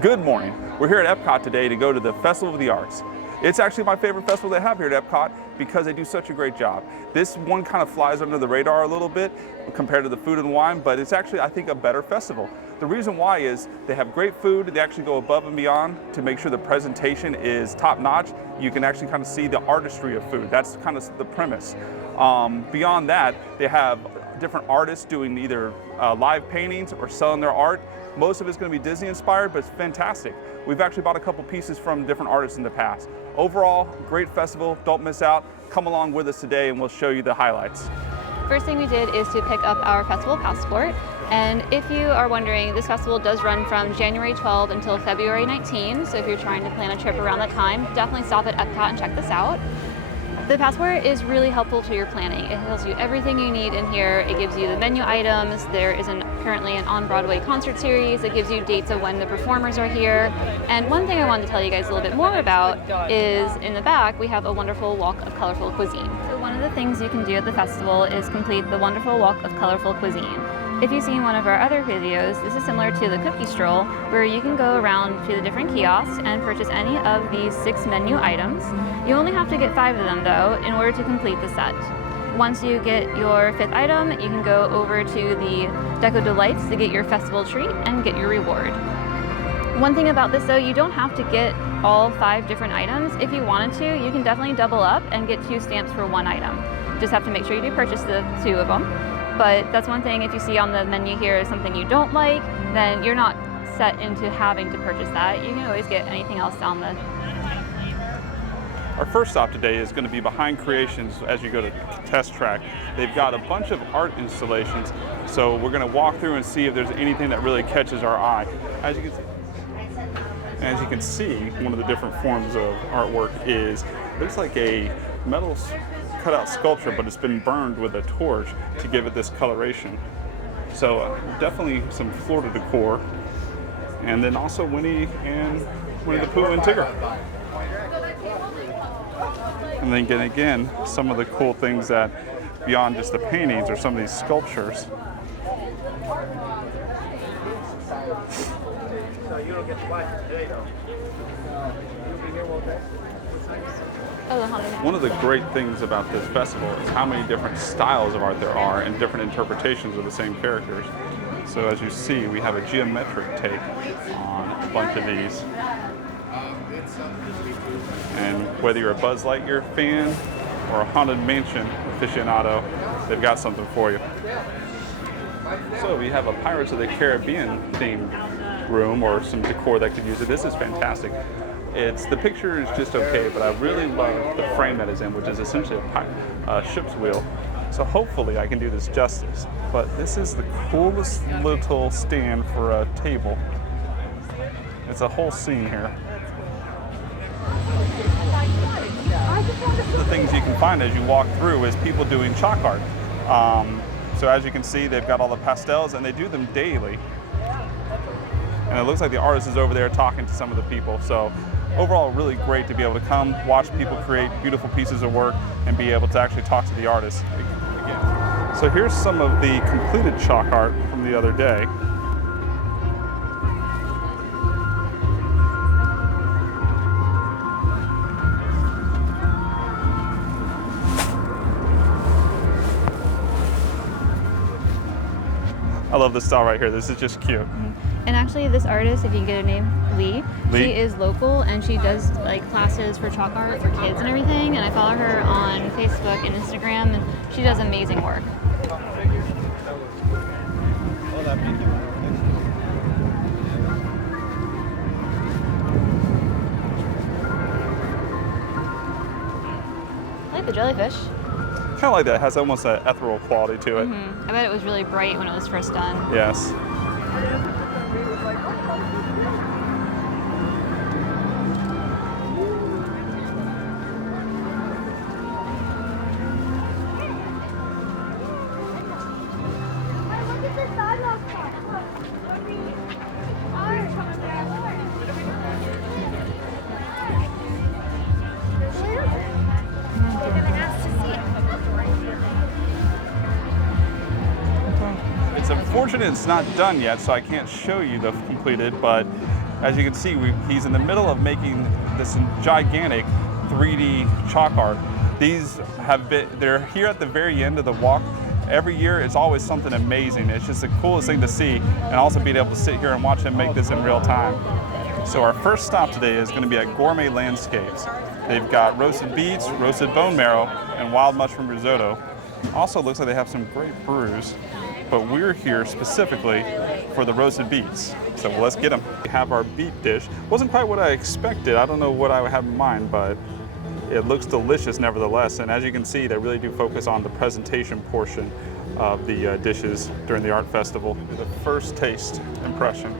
Good morning. We're here at Epcot today to go to the Festival of the Arts. It's actually my favorite festival they have here at Epcot because they do such a great job. This one kind of flies under the radar a little bit compared to the food and wine, but it's actually, I think, a better festival. The reason why is they have great food. They actually go above and beyond to make sure the presentation is top notch. You can actually kind of see the artistry of food. That's kind of the premise. Beyond that, they have different artists doing either live paintings or selling their art. Most of it's going to be Disney inspired, but it's fantastic. We've actually bought a couple pieces from different artists in the past. Overall, great festival. Don't miss out. Come along with us today and we'll show you the highlights. First thing we did is to pick up our festival passport. And if you are wondering, this festival does run from January 12 until February 19. So if you're trying to plan a trip around that time, definitely stop at Epcot and check this out. The passport is really helpful to your planning. It tells you everything you need in here. It gives you the menu items. There is currently an on-Broadway concert series. It gives you dates of when the performers are here. And one thing I wanted to tell you guys a little bit more about is in the back, we have a wonderful walk of colorful cuisine. So one of the things you can do at the festival is complete the wonderful walk of colorful cuisine. If you've seen one of our other videos, this is similar to the cookie stroll, where you can go around to the different kiosks and purchase any of these 6 menu items. You only have to get 5 of them though, in order to complete the set. Once you get your 5th item, you can go over to the Deco Delights to get your festival treat and get your reward. One thing about this though, you don't have to get all 5 different items. If you wanted to, you can definitely double up and get 2 stamps for 1 item. Just have to make sure you do purchase the 2 of them. But that's one thing, if you see on the menu here is something you don't like, then you're not set into having to purchase that. You can always get anything else down the... Our first stop today is going to be behind Creations as you go to Test Track. They've got a bunch of art installations, so we're going to walk through and see if there's anything that really catches our eye. As you can see, one of the different forms of artwork looks like a metal cutout sculpture, but it's been burned with a torch to give it this coloration. So definitely some Florida decor, and then also Winnie the Pooh and Tigger. And then again, some of the cool things that beyond just the paintings or some of these sculptures. One of the great things about this festival is how many different styles of art there are and different interpretations of the same characters. So as you see, we have a geometric take on a bunch of these. And whether you're a Buzz Lightyear fan or a Haunted Mansion aficionado, they've got something for you. So we have a Pirates of the Caribbean themed room or some decor that could use it. This is fantastic. The picture is just okay, but I really love the frame that is in, which is essentially a ship's wheel. So hopefully I can do this justice. But this is the coolest little stand for a table. It's a whole scene here. The things you can find as you walk through is people doing chalk art. So as you can see, they've got all the pastels and they do them daily. And it looks like the artist is over there talking to some of the people. So overall, really great to be able to come, watch people create beautiful pieces of work, and be able to actually talk to the artist again. So here's some of the completed chalk art from the other day. I love this style right here. This is just cute. And actually this artist, if you can get her name, Lee, she is local and she does like classes for chalk art for kids and everything. And I follow her on Facebook and Instagram and she does amazing work. I like the jellyfish. Kind of like that. It has almost an ethereal quality to it. I bet it was really bright when it was first done. Yes. It's unfortunate it's not done yet, so I can't show you the completed, but As you can see, he's in the middle of making this gigantic 3D chalk art. They're here at the very end of the walk. Every year, it's always something amazing. It's just the coolest thing to see, and also being able to sit here and watch him make this in real time. So our first stop today is going to be at Gourtmet Landscapes. They've got roasted beets, roasted bone marrow, and wild mushroom risotto. Also looks like they have some great brews, but we're here specifically for the roasted beets. So let's get them. We have our beet dish. Wasn't quite what I expected. I don't know what I would have in mind, but it looks delicious nevertheless. And as you can see, they really do focus on the presentation portion of the dishes during the art festival. The first taste impression.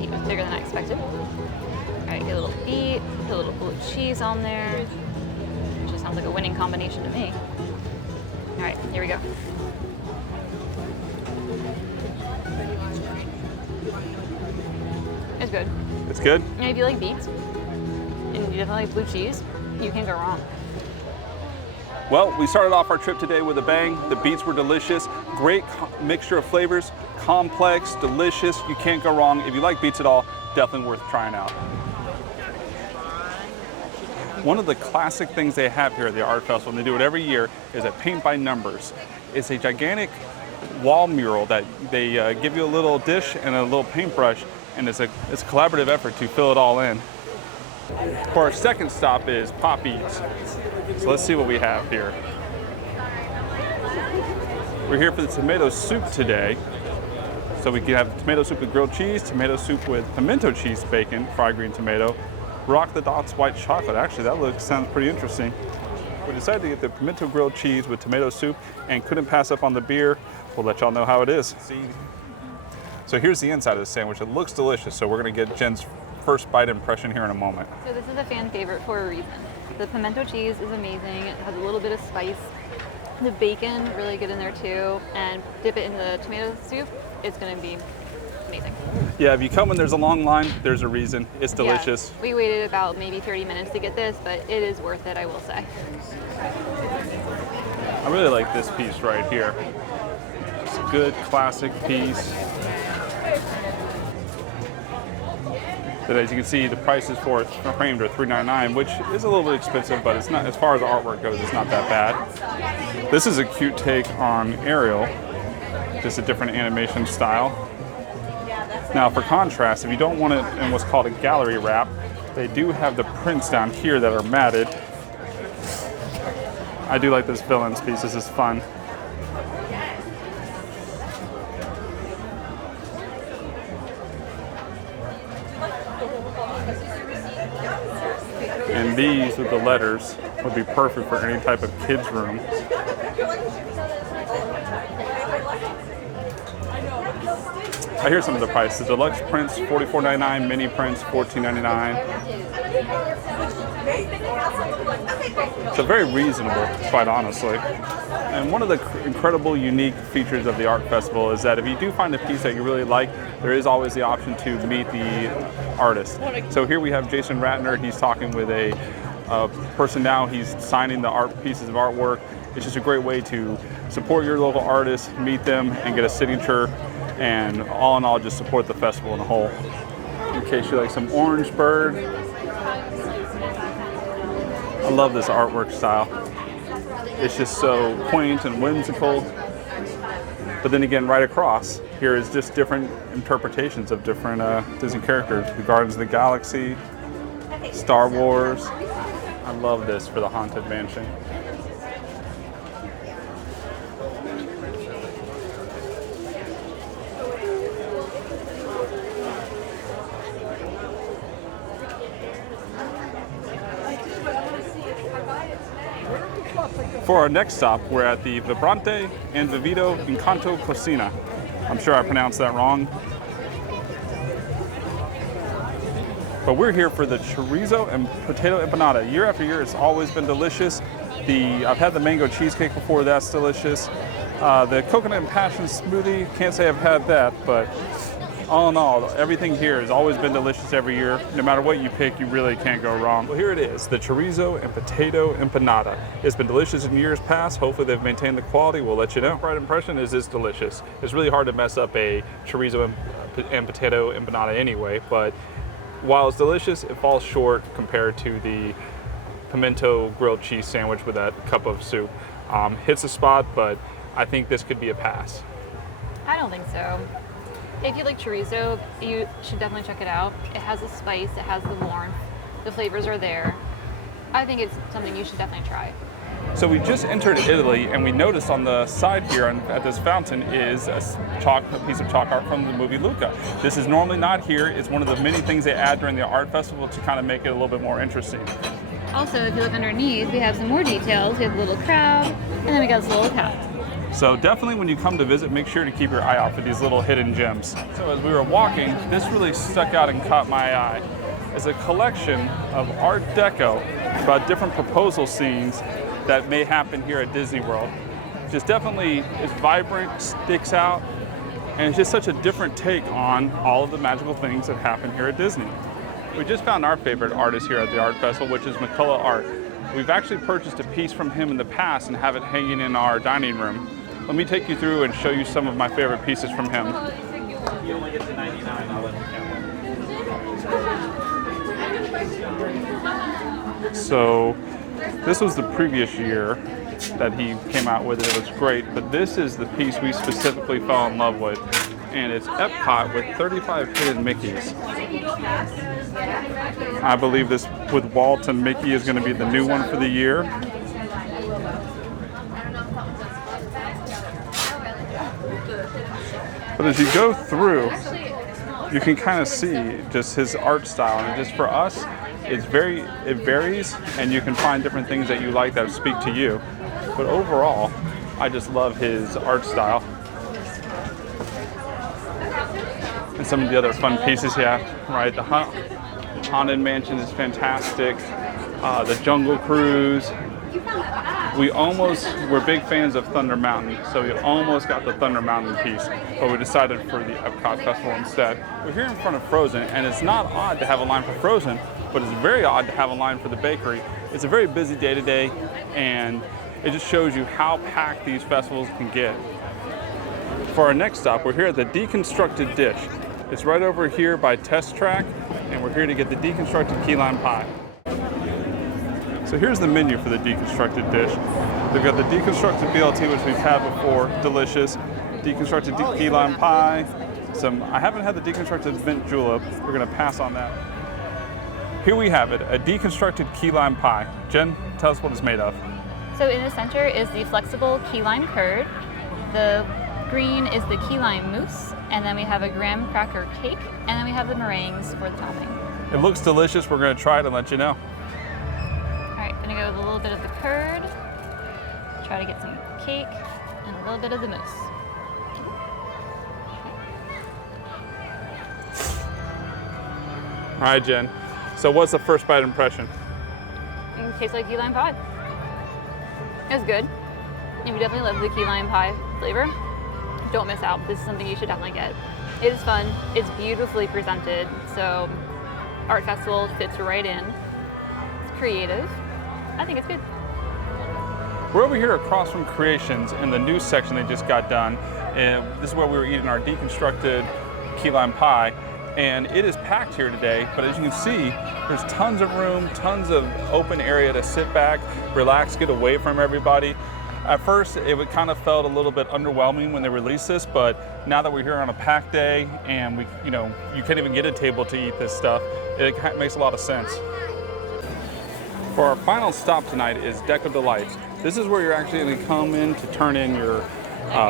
It was bigger than I expected. All right, get a little beet, put a little blue cheese on there. Which just sounds like a winning combination to me. All right, here we go. It's good. It's good? And if you like beets, and you definitely like blue cheese, you can't go wrong. Well, we started off our trip today with a bang. The beets were delicious. Great mixture of flavors, complex, delicious. You can't go wrong. If you like beets at all, definitely worth trying out. One of the classic things they have here at the Art Festival, and they do it every year, is a paint by numbers. It's a gigantic wall mural that they give you a little dish and a little paintbrush, and it's a collaborative effort to fill it all in. For our second stop is Pop Eats. So let's see what we have here. We're here for the tomato soup today. So we can have tomato soup with grilled cheese, tomato soup with pimento cheese bacon, fried green tomato, rock the dots white chocolate. Actually, that sounds pretty interesting. We decided to get the pimento grilled cheese with tomato soup and couldn't pass up on the beer. We'll let y'all know how it is. So here's the inside of the sandwich. It looks delicious. So we're gonna get Jen's first bite impression here in a moment. So this is a fan favorite for a reason. The pimento cheese is amazing. It has a little bit of spice. The bacon, really good in there too. And dip it in the tomato soup, it's gonna be amazing. Yeah, if you come when there's a long line, there's a reason. It's delicious. Yeah, we waited about maybe 30 minutes to get this, but it is worth it, I will say. I really like this piece right here. It's a good classic piece. That, as you can see, the prices for it framed are $3.99, which is a little bit expensive, but it's not, as far as the artwork goes, it's not that bad. This is a cute take on Ariel, just a different animation style. Now, for contrast, if you don't want it in what's called a gallery wrap, they do have the prints down here that are matted. I do like this villains piece. This is fun. And these with the letters would be perfect for any type of kids room. I hear some of the prices. The deluxe prints, $44.99, mini prints, $14.99. So very reasonable, quite honestly. And one of the incredible, unique features of the art festival is that if you do find a piece that you really like, there is always the option to meet the artist. So here we have Jason Ratner. He's talking with a person now. He's signing the art pieces of artwork. It's just a great way to support your local artists, meet them, and get a signature. And all in all, just support the festival in a whole. In case you like some orange bird. I love this artwork style. It's just so quaint and whimsical. But then again, right across, here is just different interpretations of different Disney characters. The Guardians of the Galaxy, Star Wars. I love this for the Haunted Mansion. For our next stop, we're at the Vibrante Vivideo Encanto Cantina. I'm sure I pronounced that wrong. But we're here for the Chorizo and Potato empanada. Year after year, it's always been delicious. I've had the mango cheesecake before, that's delicious. The coconut and passion smoothie, can't say I've had that, but all in all, everything here has always been delicious every year. No matter what you pick, you really can't go wrong. Well, here it is, the Chorizo and Potato empanada. It's been delicious in years past. Hopefully they've maintained the quality. We'll let you know. Right impression is it's delicious. It's really hard to mess up a chorizo and and potato empanada anyway, but while it's delicious, it falls short compared to the pimento grilled cheese sandwich with that cup of soup. Hits the spot, but I think this could be a pass. I don't think so. If you like chorizo, you should definitely check it out. It has the spice, it has the warmth, the flavors are there. I think it's something you should definitely try. So we just entered Italy, and we noticed on the side here at this fountain is a piece of chalk art from the movie Luca. This is normally not here. It's one of the many things they add during the art festival to kind of make it a little bit more interesting. Also, if you look underneath, we have some more details. We have a little crab, and then we got this little cat. So definitely when you come to visit, make sure to keep your eye out for these little hidden gems. So as we were walking, this really stuck out and caught my eye. It's a collection of Art Deco about different proposal scenes that may happen here at Disney World. Just definitely, it's vibrant, sticks out, and it's just such a different take on all of the magical things that happen here at Disney. We just found our favorite artist here at the Art Festival, which is McCullough Art. We've actually purchased a piece from him in the past and have it hanging in our dining room. Let me take you through and show you some of my favorite pieces from him. You only get to 99, I'll let you count. So this was the previous year that he came out with it. It was great, but this is the piece we specifically fell in love with. And it's Epcot with 35 hidden Mickeys. I believe this with Walt and Mickey is going to be the new one for the year. But as you go through, you can kind of see just his art style, and just for us, it varies, and you can find different things that you like that speak to you. But overall, I just love his art style. And some of the other fun pieces here, right? The Haunted Mansion is fantastic. The Jungle Cruise. We're big fans of Thunder Mountain, so we almost got the Thunder Mountain piece, but we decided for the Epcot Festival instead. We're here in front of Frozen, and it's not odd to have a line for Frozen, but it's very odd to have a line for the bakery. It's a very busy day today, and it just shows you how packed these festivals can get. For our next stop, we're here at the Deconstructed dish. It's right over here by Test Track, and we're here to get the Deconstructed key lime pie. So here's the menu for the Deconstructed dish. They've got the Deconstructed BLT, which we've had before, delicious. Deconstructed key lime pie. I haven't had the Deconstructed mint julep. We're gonna pass on that. Here we have it, a Deconstructed key lime pie. Jen, tell us what it's made of. So in the center is the flexible key lime curd. The green is the key lime mousse, and then we have a graham cracker cake, and then we have the meringues for the topping. It looks delicious. We're gonna try it and let you know. All right, gonna go with a little bit of the curd, try to get some cake, and a little bit of the mousse. All right, Jen. So what's the first bite impression? It tastes like key lime pie. It's good. If you definitely love the key lime pie flavor, don't miss out. This is something you should definitely get. It is fun. It's beautifully presented. So Art Festival fits right in. It's creative. I think it's good. We're over here across from Creations in the news section they just got done. And this is where we were eating our Deconstructed key lime pie. And it is packed here today, but as you can see, there's tons of room, tons of open area to sit back, relax, get away from everybody. At first, it kind of felt a little bit underwhelming when they released this, but now that we're here on a packed day and you can't even get a table to eat this stuff, it makes a lot of sense. For our final stop tonight is Deco Delights. This is where you're actually going to come in to turn in your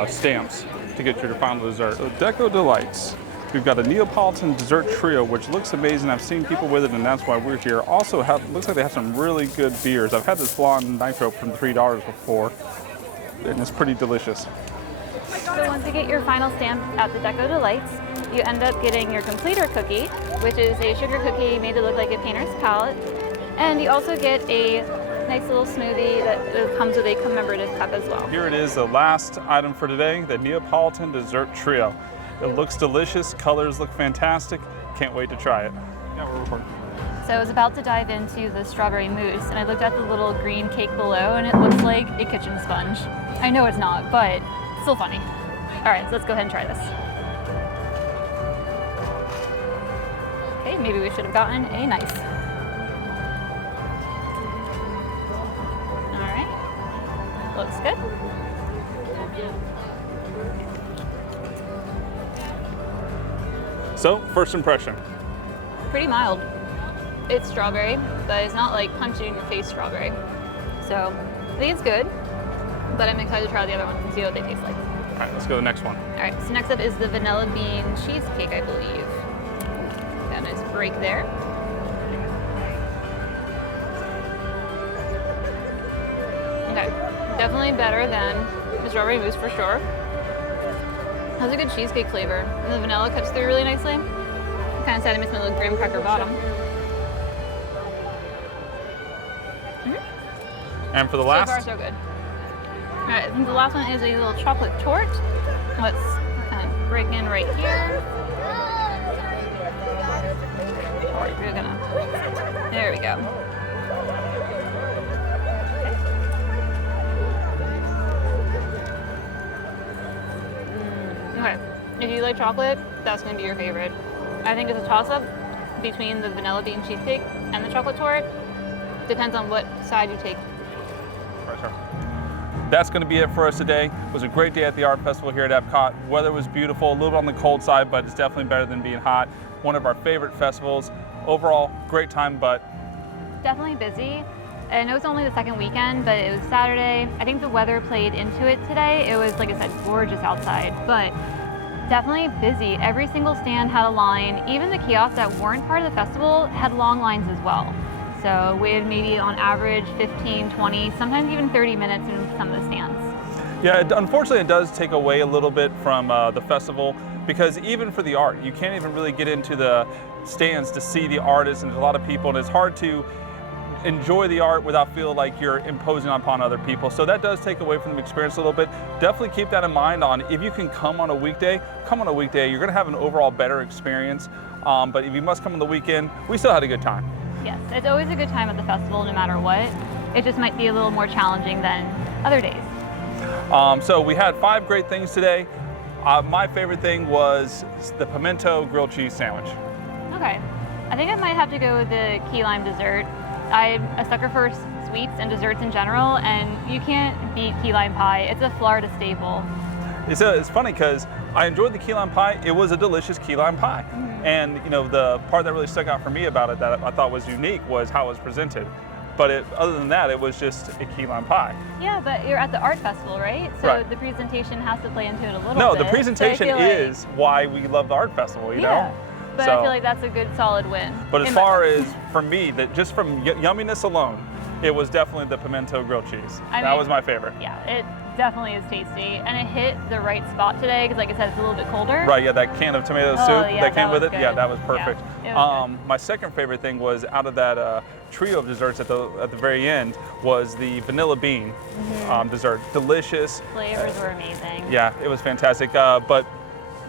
stamps to get your final dessert. So Deco Delights. We've got a Neapolitan dessert trio, which looks amazing. I've seen people with it, and that's why we're here. Also, looks like they have some really good beers. I've had this blonde nitro from $3 before, and it's pretty delicious. So once you get your final stamp at the Deco Delights, you end up getting your completer cookie, which is a sugar cookie made to look like a painter's palette. And you also get a nice little smoothie that comes with a commemorative cup as well. Here it is, the last item for today, the Neapolitan dessert trio. It looks delicious, colors look fantastic. Can't wait to try it. Yeah, we're recording. So I was about to dive into the strawberry mousse, and I looked at the little green cake below, and it looks like a kitchen sponge. I know it's not, but it's still funny. All right, so let's go ahead and try this. Okay, maybe we should have gotten a knife. All right, looks good. So, first impression. Pretty mild. It's strawberry, but it's not like punching in your face strawberry. So, I think it's good, but I'm excited to try the other ones and see what they taste like. All right, let's go to the next one. All right, so next up is the vanilla bean cheesecake, I believe. Got a nice break there. Okay, definitely better than the strawberry mousse for sure. Has a good cheesecake flavor, and the vanilla cuts through really nicely. I'm kind of sad I missed my little graham cracker bottom. And for the last? So far, so good. All right, I think the last one is a little chocolate torte. Let's kind of break in right here. We're gonna, there we go. Okay, if you like chocolate, that's gonna be your favorite. I think it's a toss-up between the vanilla bean cheesecake and the chocolate torte. Depends on what side you take. That's going to be it for us today. It was a great day at the art festival here at Epcot. Weather was beautiful, a little bit on the cold side, but it's definitely better than being hot. One of our favorite festivals. Overall, great time, but definitely busy. I know it's only the second weekend, but it was Saturday. I think the weather played into it today. It was, like I said, gorgeous outside, but definitely busy. Every single stand had a line. Even the kiosks that weren't part of the festival had long lines as well. So we had maybe on average 15, 20, sometimes even 30 minutes in some of the stands. yeah, unfortunately it does take away a little bit from the festival, because even for the art, you can't even really get into the stands to see the artists, and there's a lot of people, and it's hard to enjoy the art without feeling like you're imposing upon other people. So that does take away from the experience a little bit. Definitely keep that in mind on if you can come on a weekday, come on a weekday. You're gonna have an overall better experience. But if you must come on the weekend, we still had a good time. Yes, it's always a good time at the festival no matter what. It just might be a little more challenging than other days. So we had 5 great things today. My favorite thing was the pimento grilled cheese sandwich. Okay, I think I might have to go with the key lime dessert. I'm a sucker for sweets and desserts in general, and you can't beat key lime pie. It's a Florida staple. It's funny because I enjoyed the key lime pie. It was a delicious key lime pie. And you know, the part that really stuck out for me about it that I thought was unique was how it was presented. But other than that, it was just a key lime pie. Yeah, but you're at the art festival, right? So right. The presentation has to play into it a little bit. No, the presentation so is why we love the art festival, you know? But So, I feel like that's a good solid win. but as far as for me, that just from yumminess alone, it was definitely the pimento grilled cheese. That was my favorite. Yeah, it definitely is tasty, and it hit the right spot today because, like I said, it's a little bit colder. Right, yeah, that can of tomato soup yeah, that came with was it. Yeah, good. that was perfect. Yeah, it was good. My second favorite thing was out of that trio of desserts at the very end was the vanilla bean dessert. Delicious. Flavors were amazing. Yeah, it was fantastic. But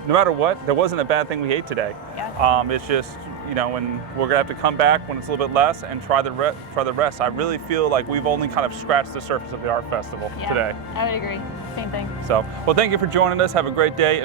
no matter what, there wasn't a bad thing we ate today. Yeah. It's just, you know, when we're gonna have to come back when it's a little bit less and try the rest. I really feel like we've only kind of scratched the surface of the art festival today. I would agree. Same thing. So, well, thank you for joining us. Have a great day.